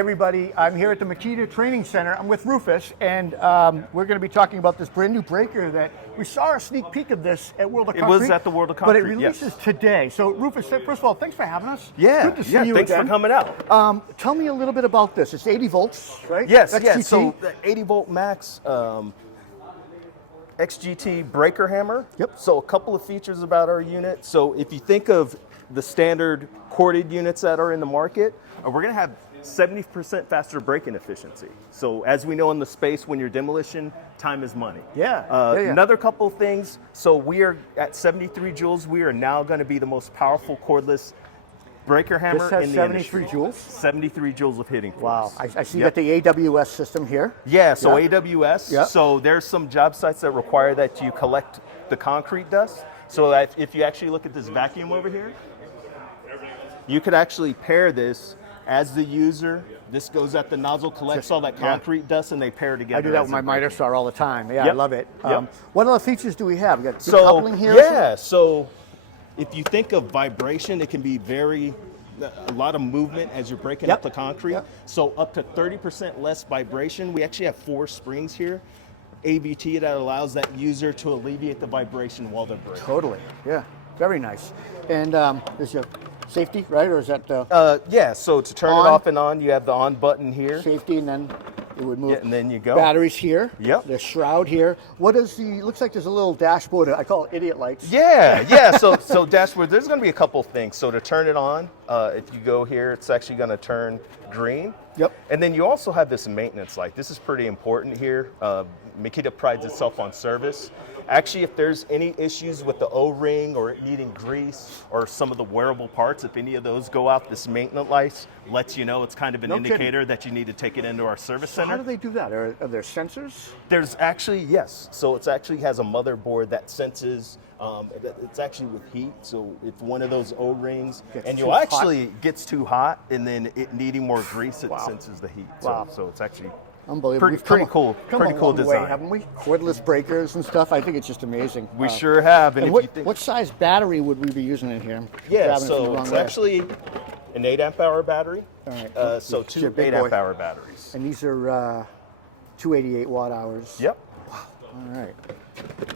everybody, I'm here at the Makita Training Center. I'm with Rufus, and we're going to be talking about this brand new breaker that we saw a sneak peek of this at World of Concrete. It was at the World of Concrete, but it releases today. So Rufus, first of all, thanks for having us. Yeah, good to see you thanks again. for coming out. Tell me a little bit about this. It's 80 volts, right? Yes, XGT. yes. So the 80 volt max XGT breaker hammer. Yep. So a couple of features about our unit. So if you think of the standard corded units that are in the market, we're going to have 70% faster braking efficiency. So as we know in the space, when you're demolition, time is money. Yeah. Another couple of things. So we are at 73 joules. We are now going to be the most powerful cordless breaker hammer This has in the 73 industry. joules? 73 joules of hitting force. Wow. I see that the AWS system here. Yeah, so Yep. AWS. Yep. So there's some job sites that require that you collect the concrete dust. So that if you actually look at this vacuum over here, you could actually pair this as the user. This goes at the nozzle, collects all that concrete dust, and they pair together. I do that with my miter saw all the time. Yeah, I Yep. love it. Yep. What other features do we have? We got good So coupling here. yeah, so if you think of vibration, it can be a lot of movement as you're breaking Yep. up the concrete. Yep. So up to 30% less vibration. We actually have 4 springs here, AVT, that allows that user to alleviate the vibration while they're breaking. Totally. Yeah. Very nice. And there's your safety, right? Or is that Yeah, so to turn On. it off and on, you have the on button here. safety, and then it would move. Yeah, and then you go. Batteries here. Yep. The shroud here. What is the? Looks like there's a little dashboard. I call it idiot lights. Yeah. So dashboard, there's going to be a couple things. So to turn it on, if you go here, it's actually going to turn green. Yep. And then you also have this maintenance light. This is pretty important here. Makita prides itself on service. Actually, if there's any issues with the O-ring or it needing grease or some of the wearable parts, if any of those go out, this maintenance light lets you know. It's kind of an indicator that you need to take it into our service center. How do they do that? Are there sensors? There's actually, yes. So it's actually has a motherboard that senses, it's actually with heat. So if one of those O-rings, and too you actually gets too hot and then it needing more grease, it senses the heat. Wow. So it's actually Unbelievable. pretty cool Way, design. haven't we? Cordless breakers and stuff. I think it's just amazing. We sure have. And what size battery would we be using in here? Yeah, Grabbing it from the so wrong it's way. actually an 8 amp hour battery. All right. So It's your 2 big 8 amp boy. hour batteries. And these are 288 watt hours. Yep. All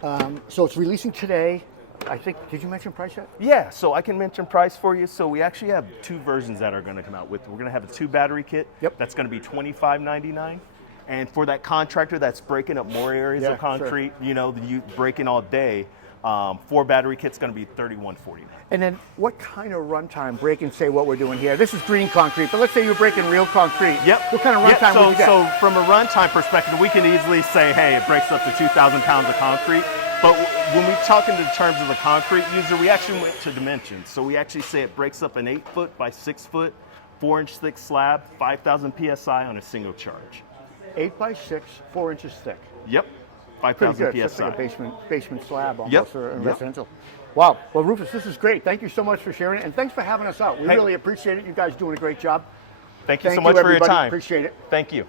right. So it's releasing today. I think, did you mention price yet? Yeah, so I can mention price for you. So we actually have 2 versions that are going to come out with. We're going to have a 2 battery kit. Yep. That's going to be $25.99. And for that contractor that's breaking up more areas of concrete, you breaking all day, 4 battery kit's going to be $31.49. And then what kind of runtime, break and say what we're doing here? This is green concrete, but let's say you're breaking real concrete. Yep. What kind of runtime would you get? So from a runtime perspective, we can easily say, hey, it breaks up to 2,000 pounds of concrete. But when we talk in terms of the concrete user, we actually went to dimensions. So we actually say it breaks up an 8 foot by 6 foot, 4-inch thick slab, 5,000 PSI on a single charge. 8 by 6, 4 inches thick. Yep. Pretty 5,000 good. PSI. It's like a basement slab almost, Yep. or a Yep. residential. Wow. Well, Rufus, this is great. Thank you so much for sharing it, and thanks for having us out. We really appreciate it. You guys doing a great job. Thank you so Thank much you, for your everybody. time. Appreciate it. Thank you.